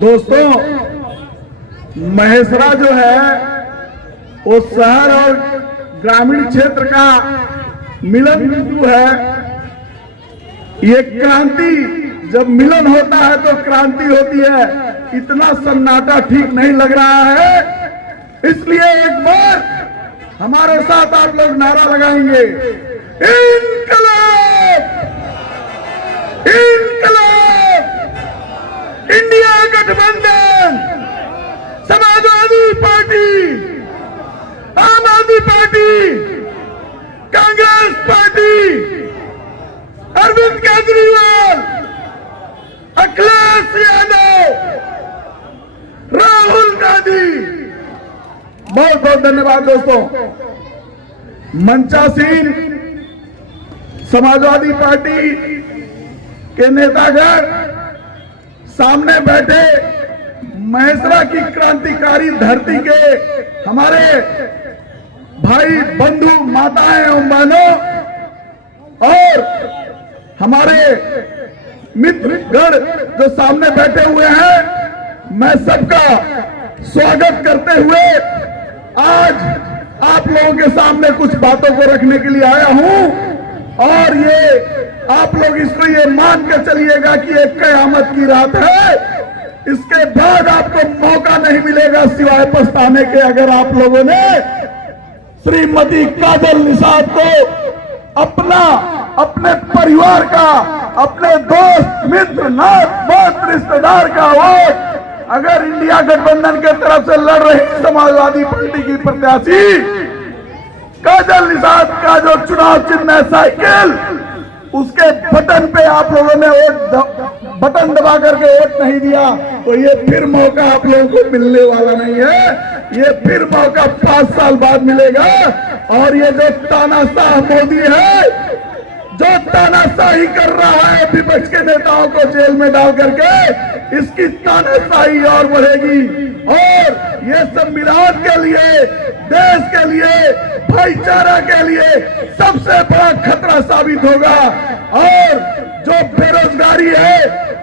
दोस्तों, महेसरा जो है वो शहर और ग्रामीण क्षेत्र का मिलन बिंदु है। ये क्रांति, जब मिलन होता है तो क्रांति होती है। इतना सन्नाटा ठीक नहीं लग रहा है, इसलिए एक बार हमारे साथ आप लोग नारा लगाएंगे, इनकलाब, इनकलाब, इंडिया गठबंधन, समाजवादी पार्टी, आम आदमी पार्टी, कांग्रेस पार्टी, अरविंद केजरीवाल, अखिलेश यादव, राहुल गांधी। बहुत बहुत धन्यवाद दोस्तों। मंचासीन समाजवादी पार्टी के नेतागण सामने बैठे महेसरा की क्रांतिकारी धरती के हमारे भाई, बंधु, माताएं एवं बहनों और हमारे मित्रगण जो सामने बैठे हुए हैं, मैं सबका स्वागत करते हुए आज आप लोगों के सामने कुछ बातों को रखने के लिए आया हूं। और ये आप लोग इसको ये मान के चलिएगा कि एक कयामत की रात है। इसके बाद आपको मौका नहीं मिलेगा सिवाय पछताने के, अगर आप लोगों ने श्रीमती काजल निषाद को अपना, अपने परिवार का, अपने दोस्त, मित्र, नात, रिश्तेदार का वोट अगर इंडिया गठबंधन के तरफ से लड़ रही समाजवादी पार्टी की प्रत्याशी काजल निषाद का जो चुनाव चिन्ह है साइकिल, उसके बटन पे आप लोगों ने बटन दबा करके वोट नहीं दिया तो ये फिर मौका आप लोगों को मिलने वाला नहीं है। ये फिर मौका 5 साल बाद मिलेगा। और ये जो तानाशाह मोदी है, जो तानाशाही कर रहा है विपक्ष के नेताओं को जेल में डाल करके, इसकी तानाशाही और बढ़ेगी। और ये संविधान के लिए, देश के लिए, भाईचारा के लिए सबसे बड़ा खतरा साबित होगा। और जो बेरोजगारी है,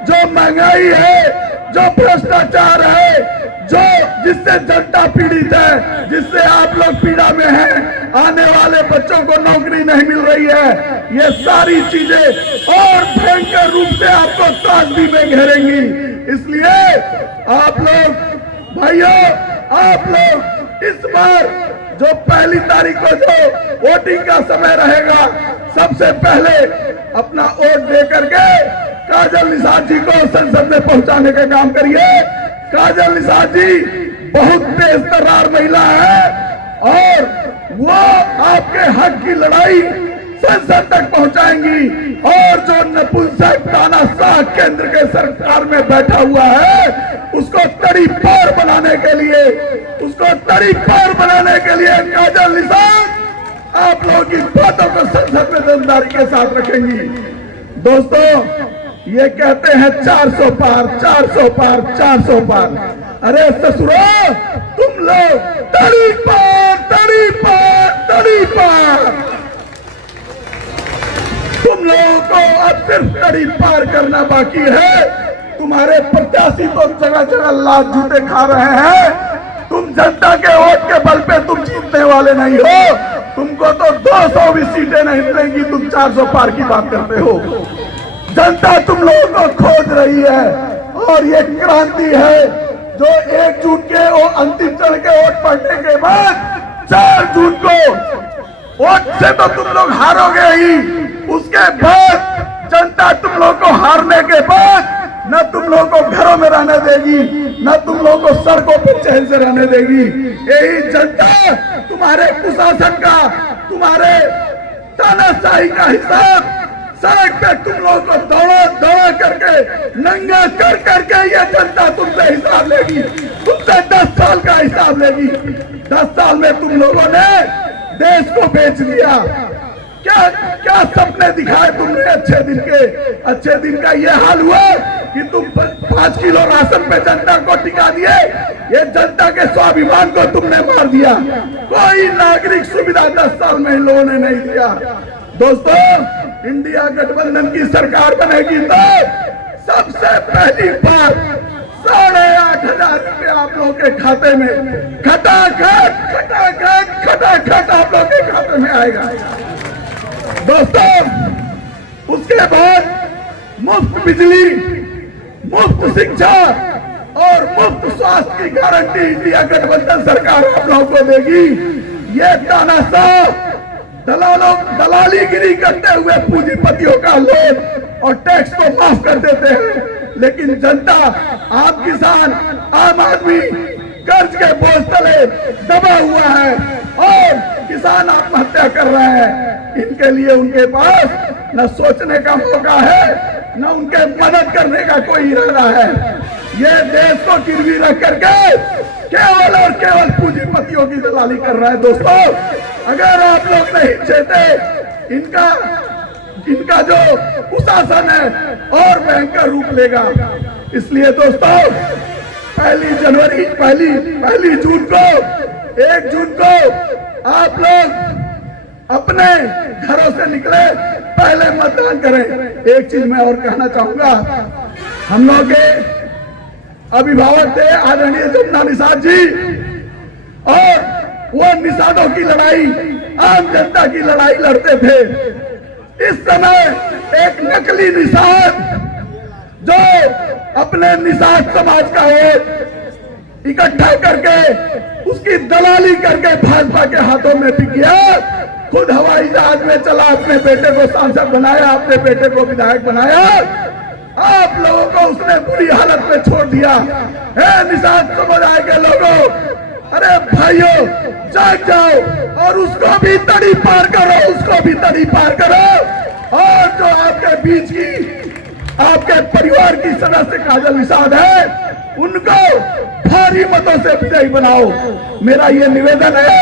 जो महंगाई है, जो भ्रष्टाचार है, जो जिससे जनता पीड़ित है, जिससे आप लोग पीड़ा में हैं, आने वाले बच्चों को नौकरी नहीं मिल रही है, ये सारी चीजें और भयंकर रूप से आपको त्रासदी में घेरेंगी। इसलिए आप लोग भाइयों, आप लोग इस बार जो 1 तारीख को जो वोटिंग का समय रहेगा, सबसे पहले अपना वोट दे करके काजल निषाद जी को संसद में पहुंचाने का काम करिए। काजल निषाद जी बहुत तेज तर्रार महिला है और वो आपके हक की लड़ाई संसद तक पहुंचाएंगी। और जो नपुंसक तानाशाह केंद्र के सरकार में बैठा हुआ है, उसको तड़ी पार बनाने के लिए, उसको तड़ी पार बनाने के लिए काजल निषाद आप लोगों की बातों को संसद में ईमानदारी के साथ रखेंगी। दोस्तों, ये कहते हैं 400 पार, 400 पार, 400 पार। अरे ससुरो, तुम लोग तड़ी पार, तड़ी पार, तड़ी पार। तुम लोगों को अब सिर्फ तड़ी पार करना बाकी है। तुम्हारे प्रत्याशी तो जगह जगह लात जूते खा रहे हैं। तुम जनता के वोट के बल पे तुम जीतने वाले नहीं हो। तुमको तो 200 भी सीटें नहीं मिलेंगी, तुम 400 पार की बात करते हो। जनता तुम लोगों को खोज रही है और ये क्रांति है जो 1 जून के वो अंतिम चरण के वोट पड़ने के बाद 4 जून को वोट से तो तुम लोग हारोगे ही। उसके बाद जनता तुम लोग को हारने के बाद न तुम लोग को घरों में रहने देगी, न तुम लोग को सड़कों पर चैन से रहने देगी। यही जनता तुम्हारे कुशासन का, तुम्हारे तानाशाही का हिसाब सड़क पे तुम लोगों को दौड़ा दौड़ा करके, नंगा कर करके ये जनता तुमसे हिसाब लेगी। तुमसे 10 साल का हिसाब लेगी। 10 साल में तुम लोगों ने देश को बेच दिया। क्या क्या सपने दिखाए तुमने अच्छे दिन के? अच्छे दिन का ये हाल हुआ कि तुम 5 किलो राशन पे जनता को टिका दिए। ये जनता के स्वाभिमान को तुमने मार दिया। कोई नागरिक सुविधा 10 साल में इन लोगों ने नहीं दिया। दोस्तों, इंडिया गठबंधन की सरकार बनेगी तो सबसे पहली बार 60,000 रुपये आप लोगों के खाते में खटाखट खटाखट खटाखट आप लोगों के खाते में आएगा। दोस्तों, उसके बाद मुफ्त बिजली, मुफ्त शिक्षा और मुफ्त स्वास्थ्य की गारंटी इंडिया गठबंधन सरकार आप लोगों को देगी। ये तानाशाह दलालीगिरी करते हुए पूंजीपतियों का लोन और टैक्स को माफ कर देते हैं, लेकिन जनता, आम किसान, आम आदमी कर्ज के बोझ तले दबा हुआ है और किसान आत्महत्या कर रहे हैं। इनके लिए उनके पास न सोचने का मौका है, न उनके मदद करने का कोई इरादा है। ये देश को गिरवी रख करके केवल और केवल पूंजीपतियों की दलाली कर रहा है। दोस्तों, अगर आप लोग नहीं चाहते, इनका जो कुशासन है और भयंकर रूप लेगा। इसलिए दोस्तों, पहली जून को 1 जून को आप लोग अपने घरों से निकले, पहले मतदान करें। एक चीज मैं और कहना चाहूंगा, हम लोग के अभिभावक थे आदरणीय जमुना निषाद जी, और वो निषादों की लड़ाई, आम जनता की लड़ाई लड़ते थे। इस समय एक नकली निषाद जो अपने निषाद समाज का वोट इकट्ठा करके उसकी दलाली करके भाजपा के हाथों में बिक गया, खुद हवाई जहाज में चला, अपने बेटे को सांसद बनाया, अपने बेटे को विधायक बनाया, आप लोगों को उसने बुरी हालत में छोड़ दिया है। निषाद समुदाय के लोगों, अरे भाइयों, जाग जाओ और उसको भी तड़ी पार करो, उसको भी तड़ी पार करो। और जो आपके बीच की, आपके परिवार की सदस्य काजल निषाद है, उनको भारी मतों से विजयी बनाओ। मेरा ये निवेदन है।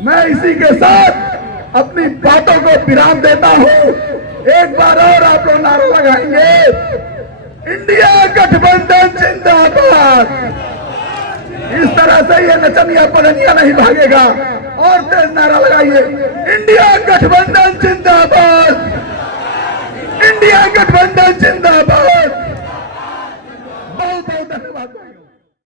मैं इसी के साथ अपनी बातों को विराम देता हूँ। एक बार और आप लोग नारा लगाएंगे, इंडिया गठबंधन जिंदाबाद। इस तरह से ये नचनिया पढ़निया नहीं भागेगा। और तेज नारा लगाइए, इंडिया गठबंधन